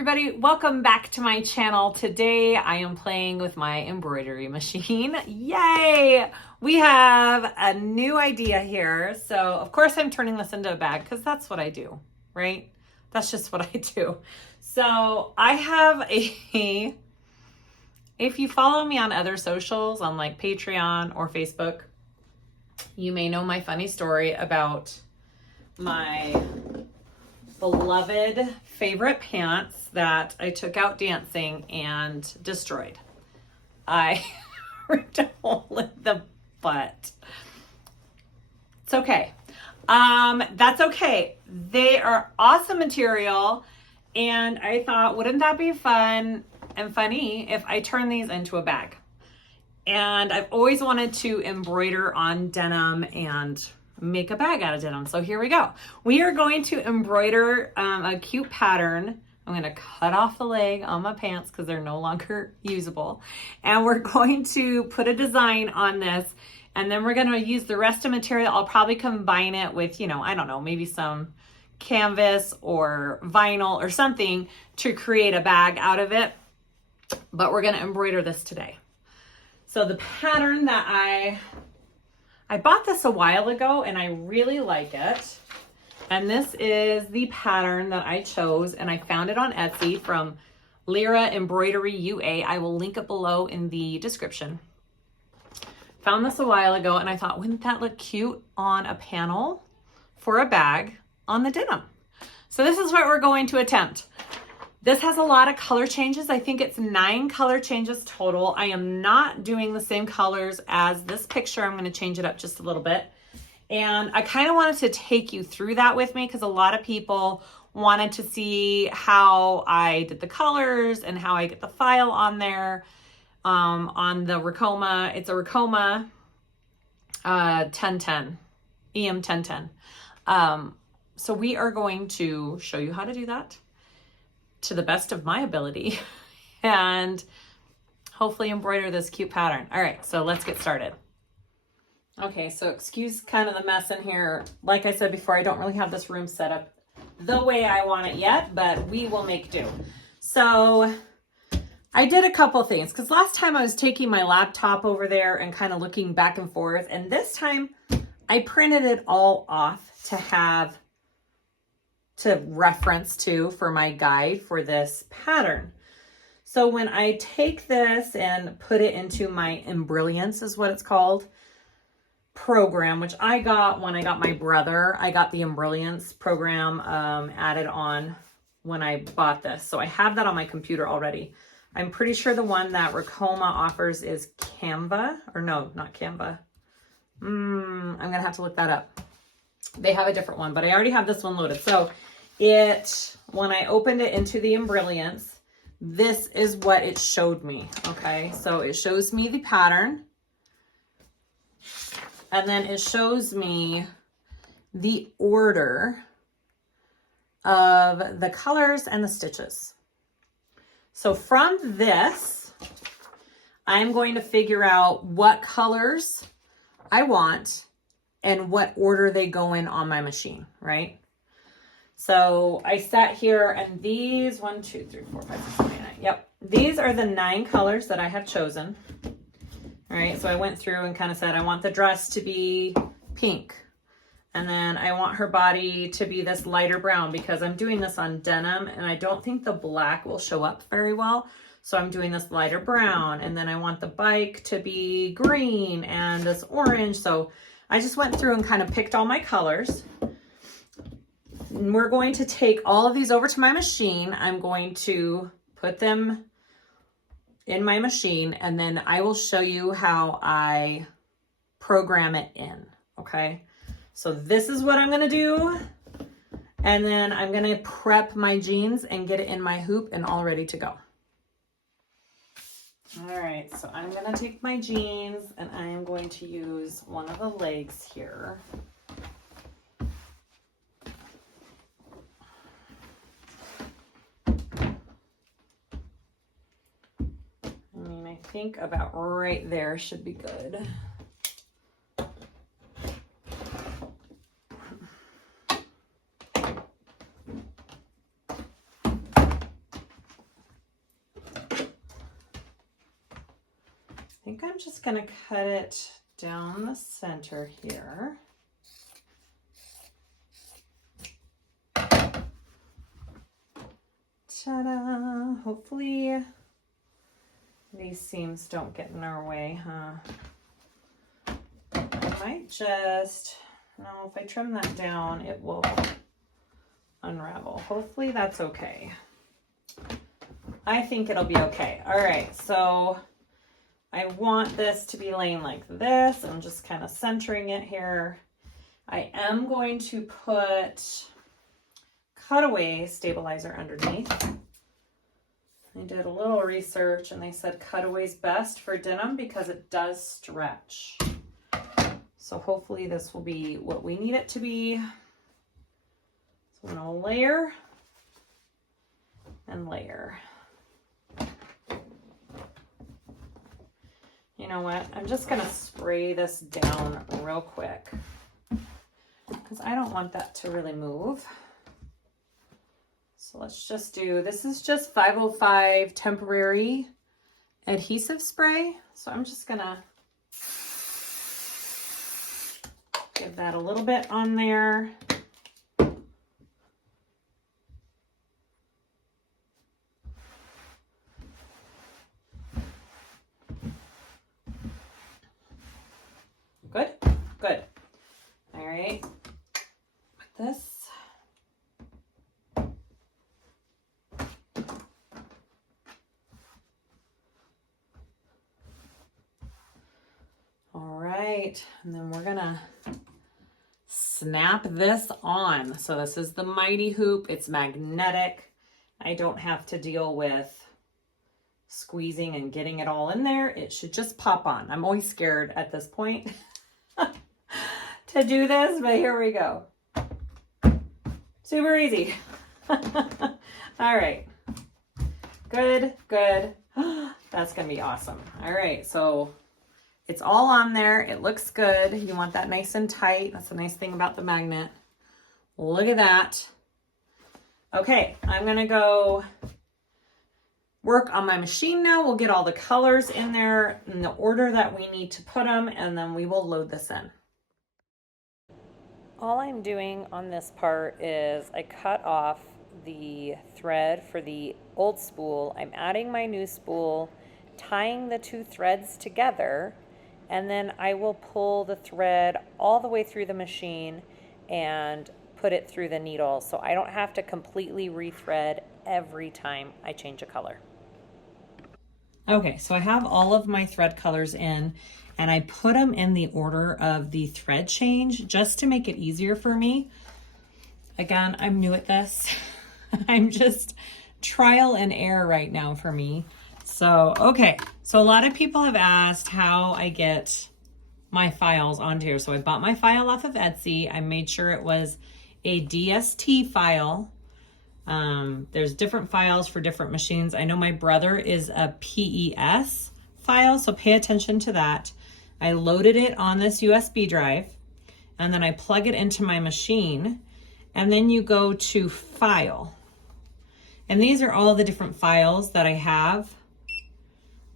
everybody, welcome back to my channel. Today I am playing with my embroidery machine. Yay! We have a new idea here. So of course I'm turning this into a bag because that's what I do, right? That's just what I do. So I have if you follow me on other socials on like Patreon or Facebook, you may know my funny story about my beloved favorite pants that I took out dancing and destroyed. I ripped a hole in the butt. It's okay. That's okay. They are awesome material, and I thought, wouldn't that be fun and funny if I turn these into a bag? And I've always wanted to embroider on denim and make a bag out of denim. So here we go. We are going to embroider a cute pattern. I'm going to cut off the leg on my pants because they're no longer usable. And we're going to put a design on this. And then we're going to use the rest of material. I'll probably combine it with, I don't know, maybe some canvas or vinyl or something to create a bag out of it. But we're going to embroider this today. So the pattern that I bought this a while ago and I really like it. And this is the pattern that I chose, and I found it on Etsy from Lyra Embroidery UA. I will link it below in the description. Found this a while ago and I thought, wouldn't that look cute on a panel for a bag on the denim? So this is what we're going to attempt. This has a lot of color changes. I think it's 9 color changes total. I am not doing the same colors as this picture. I'm going to change it up just a little bit. And I kind of wanted to take you through that with me because a lot of people wanted to see how I did the colors and how I get the file on there on the Ricoma. It's a Ricoma EM1010. So we are going to show you how to do that to the best of my ability and hopefully embroider this cute pattern. All right, so let's get started. Okay, so excuse kind of the mess in here. Like I said before, I don't really have this room set up the way I want it yet, but we will make do. So I did a couple things because last time I was taking my laptop over there and kind of looking back and forth, and this time I printed it all off to reference to for my guide for this pattern. So when I take this and put it into my Embrilliance is what it's called, program, which I got when I got my brother. I got the Embrilliance program added on when I bought this. So I have that on my computer already. I'm pretty sure the one that Ricoma offers is Canva, or no, not Canva. I'm gonna have to look that up. They have a different one, but I already have this one loaded. So when I opened it into the Embrilliance, this is what it showed me, okay? So it shows me the pattern, and then it shows me the order of the colors and the stitches. So from this, I'm going to figure out what colors I want and what order they go in on my machine, right? So I sat here and these 1, 2, 3, 4, 5, 6, 7, 8, 9. Yep. These are the 9 colors that I have chosen. All right. So I went through and kind of said, I want the dress to be pink. And then I want her body to be this lighter brown because I'm doing this on denim and I don't think the black will show up very well. So I'm doing this lighter brown, and then I want the bike to be green and this orange. So I just went through and kind of picked all my colors. And we're going to take all of these over to my machine. I'm going to put them in my machine, and then I will show you how I program it in, okay? So this is what I'm gonna do, and then I'm gonna prep my jeans and get it in my hoop and all ready to go. All right, so I'm gonna take my jeans and I am going to use one of the legs here. I think about right there should be good. think I'm just gonna cut it down the center here. Ta-da! Hopefully these seams don't get in our way, huh? I might just, no, if I trim that down, it will unravel. Hopefully that's okay. I think it'll be okay. All right, so I want this to be laying like this. I'm just kind of centering it here. I am going to put cutaway stabilizer underneath. I did a little research and they said cutaway's best for denim because it does stretch. So hopefully this will be what we need it to be. So I'm gonna layer and layer. You know what? I'm just gonna spray this down real quick because I don't want that to really move. So let's just do, this is just 505 temporary adhesive spray. So I'm just gonna give that a little bit on there. Good, good. All right, put this. All right, and then we're gonna snap this on. So this is the Mighty Hoop. It's magnetic. I don't have to deal with squeezing and getting it all in there. It should just pop on. I'm always scared at this point to do this, but here we go. Super easy. All right. Good, good. That's gonna be awesome. All right, so it's all on there. It looks good. You want that nice and tight. That's the nice thing about the magnet. Look at that. Okay, I'm gonna go work on my machine now. We'll get all the colors in there in the order that we need to put them, and then we will load this in. All I'm doing on this part is I cut off the thread for the old spool. I'm adding my new spool, tying the two threads together, and then I will pull the thread all the way through the machine and put it through the needle so I don't have to completely rethread every time I change a color. Okay, so I have all of my thread colors in and I put them in the order of the thread change just to make it easier for me. Again, I'm new at this. I'm just trial and error right now for me. So, okay. So a lot of people have asked how I get my files onto here. So I bought my file off of Etsy. I made sure it was a DST file. There's different files for different machines. I know my brother is a PES file, so pay attention to that. I loaded it on this USB drive, and then I plug it into my machine, and then you go to File. And these are all the different files that I have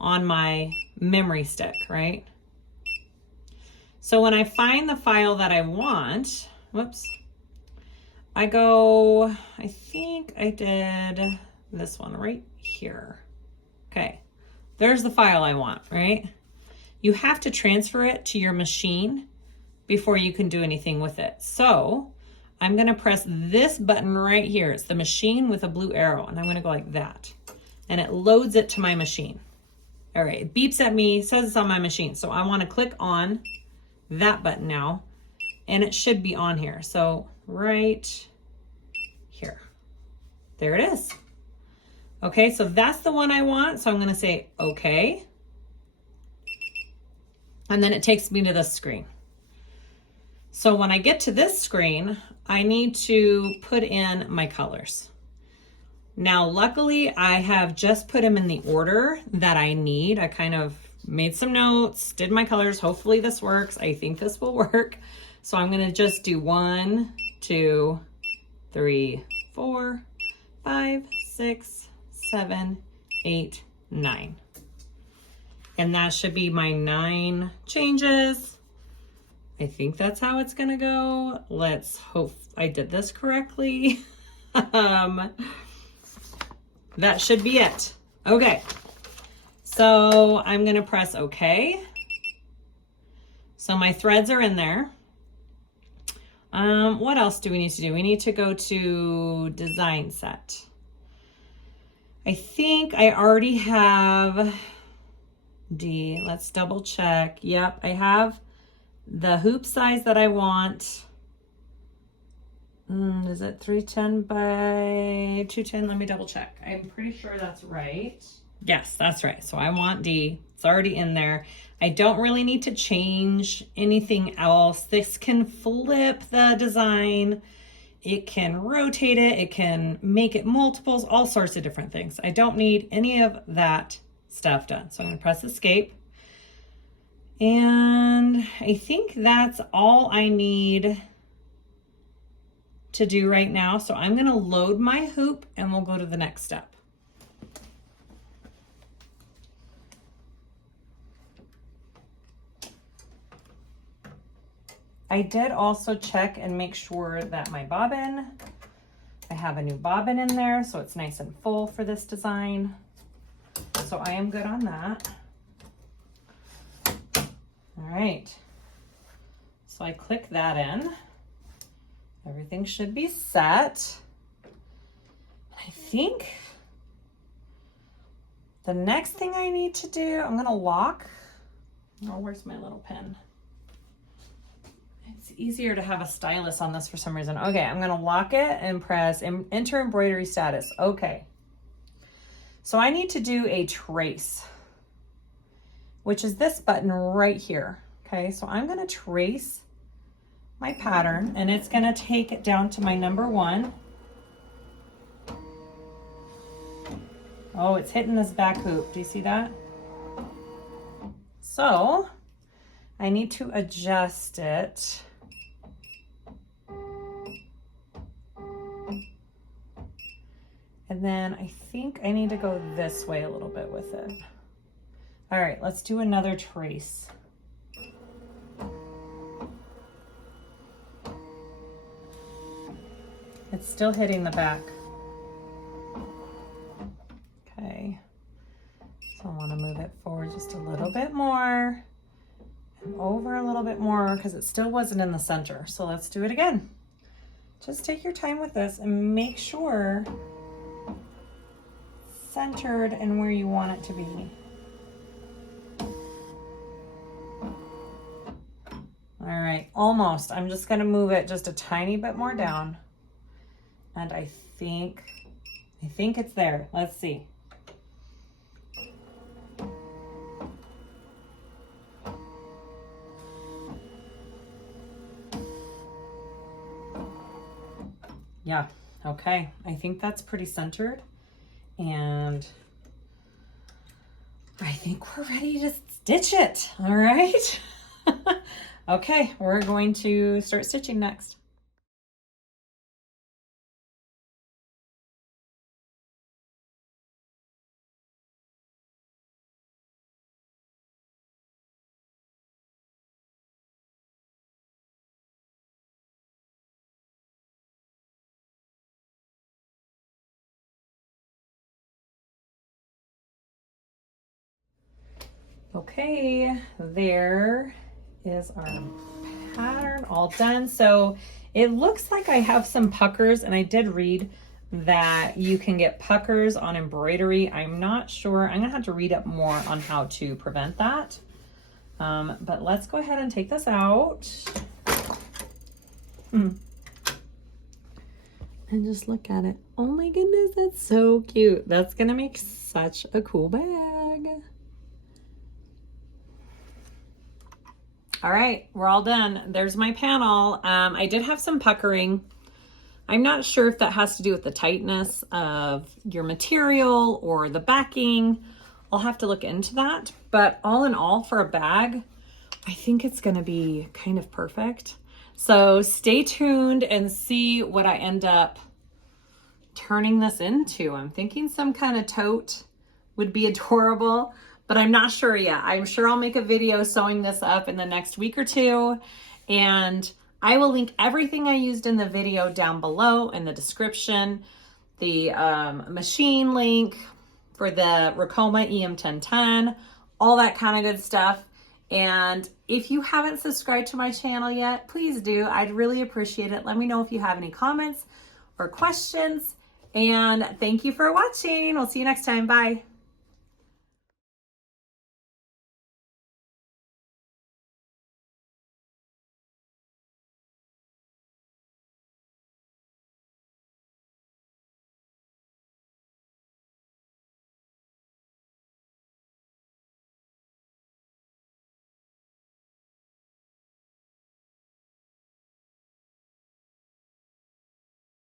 on my memory stick, right? So when I find the file that I want, whoops, I go, I think I did this one right here. Okay, there's the file I want, right? You have to transfer it to your machine before you can do anything with it. So I'm gonna press this button right here. It's the machine with a blue arrow, and I'm gonna go like that. And it loads it to my machine. All right, it beeps at me, says it's on my machine. So I wanna click on that button now, and it should be on here. So right here, there it is. Okay, so that's the one I want. So I'm gonna say, okay. And then it takes me to this screen. So when I get to this screen, I need to put in my colors. Now, luckily, I have just put them in the order that I need. I kind of made some notes, did my colors. Hopefully this works. I think this will work. So I'm gonna just do 1, 2, 3, 4, 5, 6, 7, 8, 9. And that should be my 9 changes. I think that's how it's gonna go. Let's hope I did this correctly. That should be it. Okay, so I'm gonna press OK. So my threads are in there. What else do we need to do? We need to go to design set. I think I already have D. Let's double check. Yep, I have the hoop size that I want. Is it 310 by 210? Let me double check. I'm pretty sure that's right. Yes, that's right. So I want D. It's already in there. I don't really need to change anything else. This can flip the design. It can rotate it. It can make it multiples, all sorts of different things. I don't need any of that stuff done. So I'm going to press escape. And I think that's all I need to do right now. So I'm going to load my hoop and we'll go to the next step. I did also check and make sure that my bobbin, I have a new bobbin in there, so it's nice and full for this design. So I am good on that. All right. So I click that in. Everything should be set. I think the next thing I need to do, I'm gonna lock. Oh, where's my little pen? It's easier to have a stylus on this for some reason. Okay, I'm gonna lock it and press enter embroidery status. Okay. So I need to do a trace, which is this button right here. Okay, so I'm gonna trace my pattern and it's gonna take it down to my number 1. Oh, it's hitting this back hoop. Do you see that? So I need to adjust it. And then I think I need to go this way a little bit with it. All right, let's do another trace. It's still hitting the back. Okay, so I want to move it forward just a little bit more and over a little bit more because it still wasn't in the center. So let's do it again. Just take your time with this and make sure it's centered and where you want it to be. All right, almost. I'm just going to move it just a tiny bit more down. And I think it's there. Let's see. Yeah, okay. I think that's pretty centered. And I think we're ready to stitch it. All right. Okay, we're going to start stitching next. Okay, there is our pattern all done. So it looks like I have some puckers, and I did read that you can get puckers on embroidery. I'm not sure. I'm gonna have to read up more on how to prevent that. But let's go ahead and take this out. And just look at it. Oh my goodness, that's so cute. That's gonna make such a cool bag. All right, we're all done. There's my panel. I did have some puckering. I'm not sure if that has to do with the tightness of your material or the backing. I'll have to look into that. But all in all, for a bag, I think it's gonna be kind of perfect. So stay tuned and see what I end up turning this into. I'm thinking some kind of tote would be adorable, but I'm not sure yet. I'm sure I'll make a video sewing this up in the next week or two, and I will link everything I used in the video down below in the description. The machine link for the Ricoma EM1010, all that kind of good stuff. And if you haven't subscribed to my channel yet, please do. I'd really appreciate it. Let me know if you have any comments or questions. And thank you for watching. We'll see you next time. Bye.